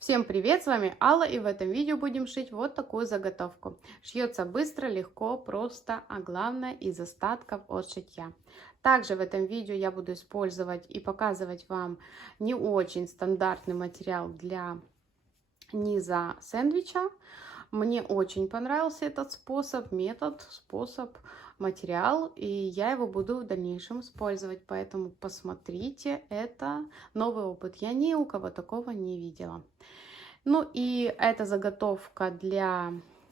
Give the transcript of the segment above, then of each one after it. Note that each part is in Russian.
Всем привет, с вами Алла, и в этом видео будем шить вот такую заготовку. Шьется быстро, легко, просто, а главное из остатков от шитья. Также в этом видео я буду использовать и показывать вам не очень стандартный материал для низа сэндвича. Мне очень понравился этот способ, способ, материал, и я его буду в дальнейшем использовать. Поэтому посмотрите, это новый опыт. Я ни у кого такого не видела. Ну и эта заготовка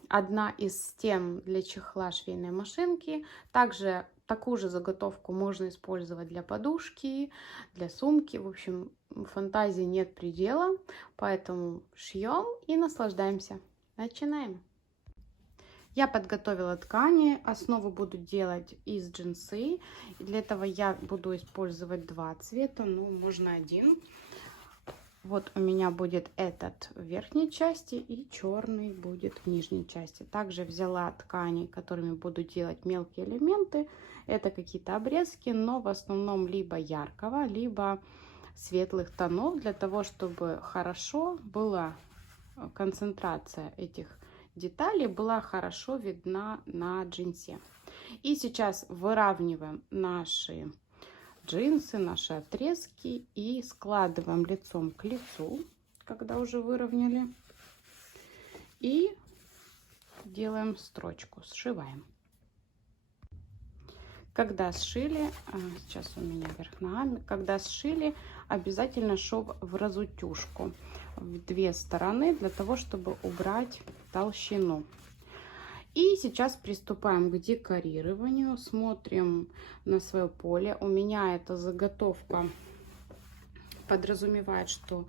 одна из тем для чехла швейной машинки. Также такую же заготовку можно использовать для подушки, для сумки. В общем, фантазии нет предела, поэтому шьем и наслаждаемся. Начинаем. Я подготовила ткани, основу буду делать из джинсы. И для этого я буду использовать два цвета, ну можно один. Вот у меня будет этот в верхней части и черный будет в нижней части. Также взяла ткани, которыми буду делать мелкие элементы. Это какие-то обрезки, но в основном либо яркого, либо светлых тонов, для того, чтобы хорошо была концентрация этих деталей, была хорошо видна на джинсе. И сейчас выравниваем наши джинсы, наши отрезки и складываем лицом к лицу, когда уже выровняли, и делаем строчку, сшиваем. Когда сшили, сейчас у меня вверх ногами, когда сшили, обязательно шов в разутюжку в две стороны, для того, чтобы убрать толщину. И сейчас приступаем к декорированию. Смотрим на свое поле. У меня эта заготовка подразумевает, что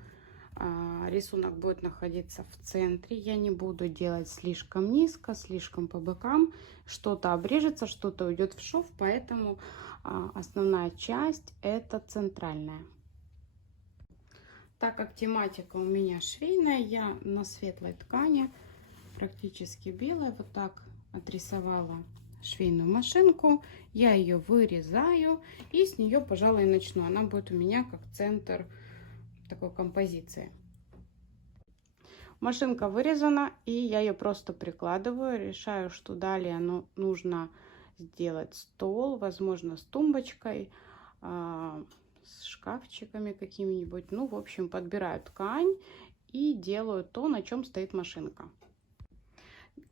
рисунок будет находиться в центре. Я не буду делать слишком низко, слишком по бокам. Что-то обрежется, что-то уйдет в шов, поэтому основная часть это центральная. Так как тематика у меня швейная, я на светлой ткани, практически белая, вот так отрисовала швейную машинку. Я ее вырезаю и с нее, пожалуй, начну. Она будет у меня как центр такой композиции. Машинка вырезана, и я ее просто прикладываю. Решаю, что далее нужно сделать стол, возможно, с тумбочкой, с шкафчиками какими-нибудь. Ну, в общем, подбираю ткань и делаю то, на чем стоит машинка.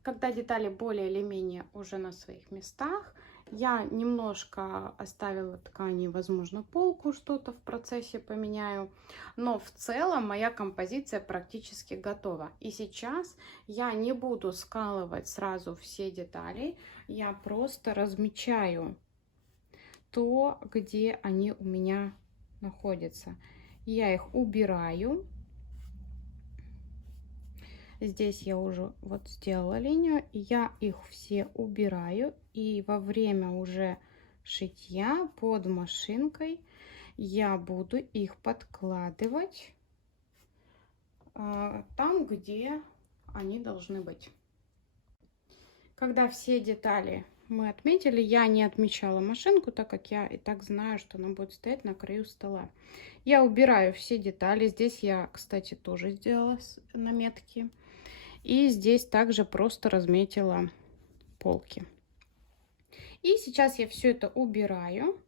Когда детали более или менее уже на своих местах, я немножко оставила ткани, возможно, полку, что-то в процессе поменяю. Но в целом моя композиция практически готова. И сейчас я не буду скалывать сразу все детали. Я просто размечаю то, где они у меня находятся. Я их убираю. Здесь я уже вот сделала линию, я их все убираю, и во время уже шитья под машинкой я буду их подкладывать там, где они должны быть. Когда все детали мы отметили, я не отмечала машинку, так как я и так знаю, что она будет стоять на краю стола. Я убираю все детали. Здесь я, кстати, тоже сделала наметки. И здесь также просто разметила полки. И сейчас я все это убираю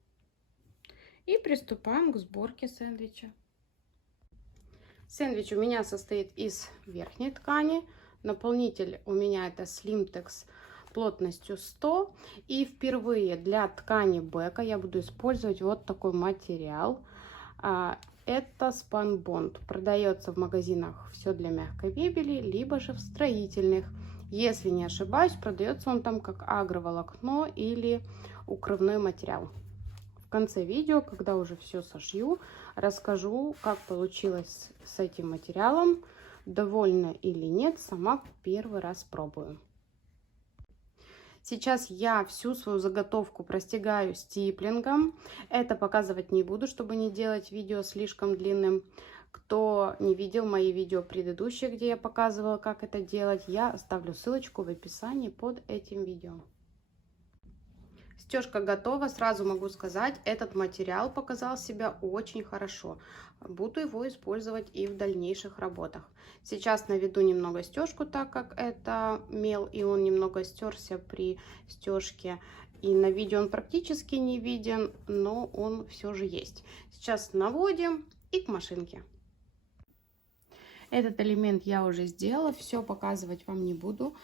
и приступаем к сборке сэндвича. Сэндвич у меня состоит из верхней ткани. Наполнитель у меня это Slimtex плотностью 100. И впервые для ткани бэка я буду использовать вот такой материал. Это Spun Bond. Продается в магазинах «Все для мягкой мебели», либо же в строительных. Если не ошибаюсь, продается он там как агроволокно или укрывной материал. В конце видео, когда уже все сошью, расскажу, как получилось с этим материалом. Довольна или нет, сама первый раз пробую. Сейчас я всю свою заготовку простегаю стиплингом. Это показывать не буду, чтобы не делать видео слишком длинным. Кто не видел мои видео предыдущие, где я показывала, как это делать, я оставлю ссылочку в описании под этим видео. Стежка готова. Сразу могу сказать, этот материал показал себя очень хорошо. Буду его использовать и в дальнейших работах. Сейчас наведу немного стежку, так как это мел, и он немного стерся при стежке. И на видео он практически не виден, но он все же есть. Сейчас наводим и к машинке. Этот элемент я уже сделала, все показывать вам не буду,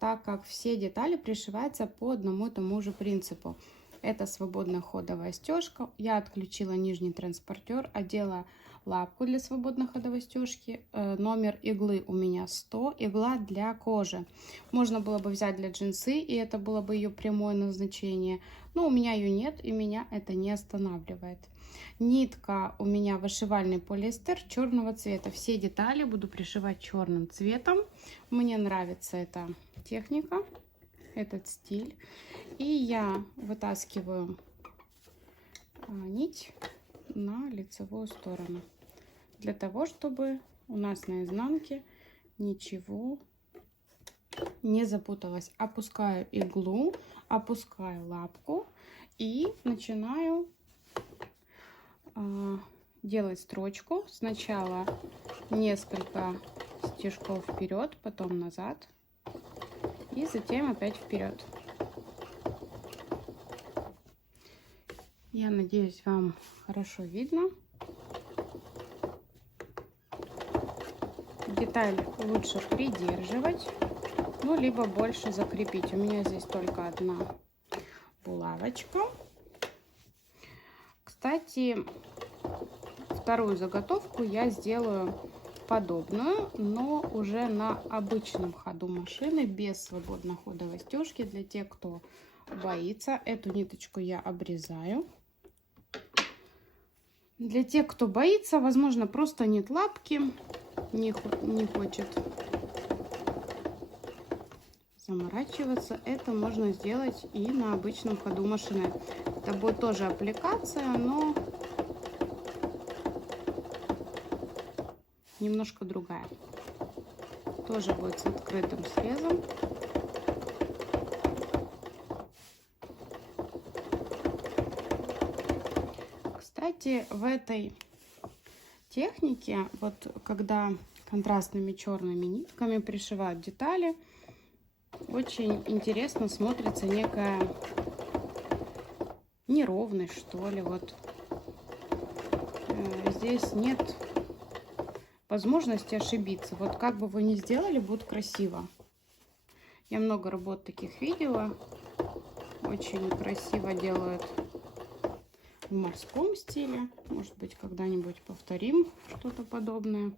так как все детали пришиваются по одному и тому же принципу. Это свободная ходовая стежка. Я отключила нижний транспортер, одела лапку для свободной ходовой стежки. Номер иглы у меня 100, игла для кожи. Можно было бы взять для джинсы, и это было бы ее прямое назначение. Но у меня ее нет, и меня это не останавливает. Нитка у меня вышивальный полиэстер черного цвета. Все детали буду пришивать черным цветом. Мне нравится эта техника, этот стиль. И я вытаскиваю нить на лицевую сторону, для того, чтобы у нас на изнанке ничего не запуталось. Опускаю иглу, опускаю лапку и начинаю делать строчку. Сначала несколько стежков вперед, потом назад и затем опять вперед. Я надеюсь, вам хорошо видно. Деталь лучше придерживать, ну либо больше закрепить. У меня здесь только одна булавочка. Кстати, вторую заготовку я сделаю подобную, но уже на обычном ходу машины, без свободной ходовой стежки. Для тех, кто боится, эту ниточку я обрезаю. Для тех, кто боится, возможно, просто нет лапки, не хочет заморачиваться, это можно сделать и на обычном ходу машины. Это будет тоже аппликация, но немножко другая. Тоже будет с открытым срезом. Кстати, в этой технике, вот когда контрастными черными нитками пришивают детали, очень интересно смотрится некая неровность, что ли. Вот здесь нет возможности ошибиться. Вот как бы вы ни сделали, будет красиво. Я много работ таких видела. Очень красиво делают в морском стиле. Может быть, когда-нибудь повторим что-то подобное.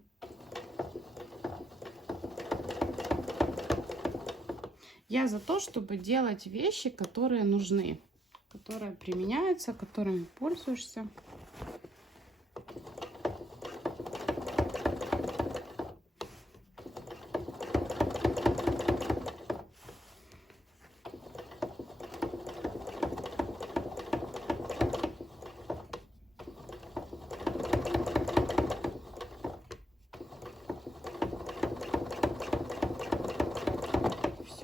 Я за то, чтобы делать вещи, которые нужны, которые применяются, которыми пользуешься.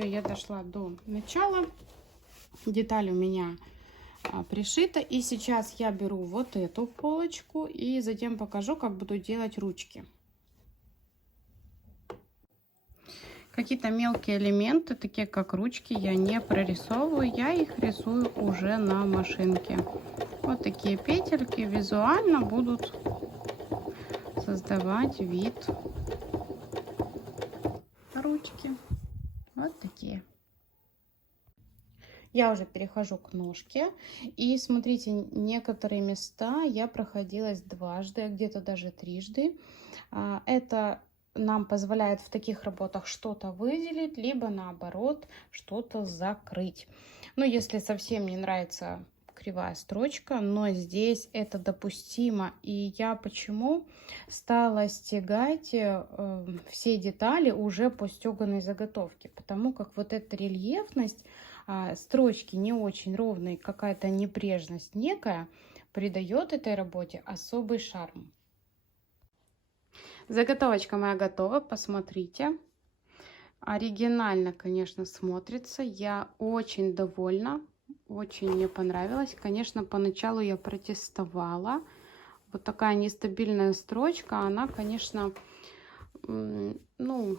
Я дошла до начала, деталь у меня пришита, и сейчас я беру вот эту полочку и затем покажу, как буду делать ручки. Какие-то мелкие элементы, такие как ручки, я не прорисовываю, я их рисую уже на машинке. Вот такие петельки визуально будут создавать вид ручки. Вот такие. Я уже перехожу к ножке. И смотрите, некоторые места я проходилась дважды, где-то даже трижды. Это нам позволяет в таких работах что-то выделить, либо наоборот что-то закрыть. Но если совсем не нравится кривая строчка, но здесь это допустимо. И я почему стала стягать все детали уже по стеганой заготовке, потому как вот эта рельефность строчки не очень ровные, какая-то небрежность некая придает этой работе особый шарм. Заготовочка моя готова, посмотрите. Оригинально, конечно, смотрится. Я очень довольна. Очень мне понравилось. Конечно, поначалу я протестовала. Вот такая нестабильная строчка, она, конечно, ну,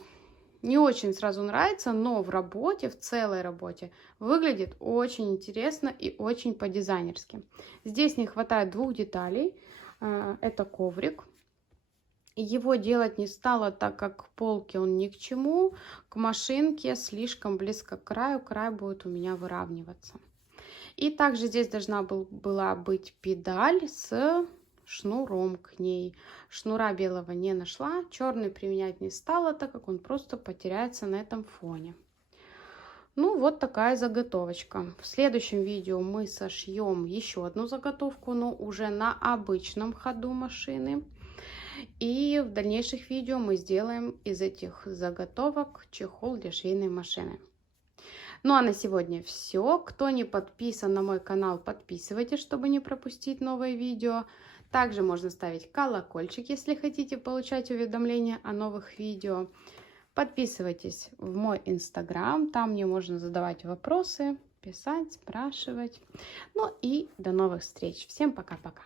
не очень сразу нравится, но в работе, в целой работе, выглядит очень интересно и очень по-дизайнерски. Здесь не хватает двух деталей. Это коврик. Его делать не стала, так как к полке он ни к чему. К машинке слишком близко к краю. Край будет у меня выравниваться. И также здесь должна была быть педаль с шнуром к ней. Шнура белого не нашла, черный применять не стала, так как он просто потеряется на этом фоне. Ну, вот такая заготовочка. В следующем видео мы сошьем еще одну заготовку, но уже на обычном ходу машины. И в дальнейших видео мы сделаем из этих заготовок чехол для швейной машины. Ну а на сегодня все. Кто не подписан на мой канал, подписывайтесь, чтобы не пропустить новые видео. Также можно ставить колокольчик, если хотите получать уведомления о новых видео. Подписывайтесь в мой инстаграм, там мне можно задавать вопросы, писать, спрашивать. Ну и до новых встреч. Всем пока-пока.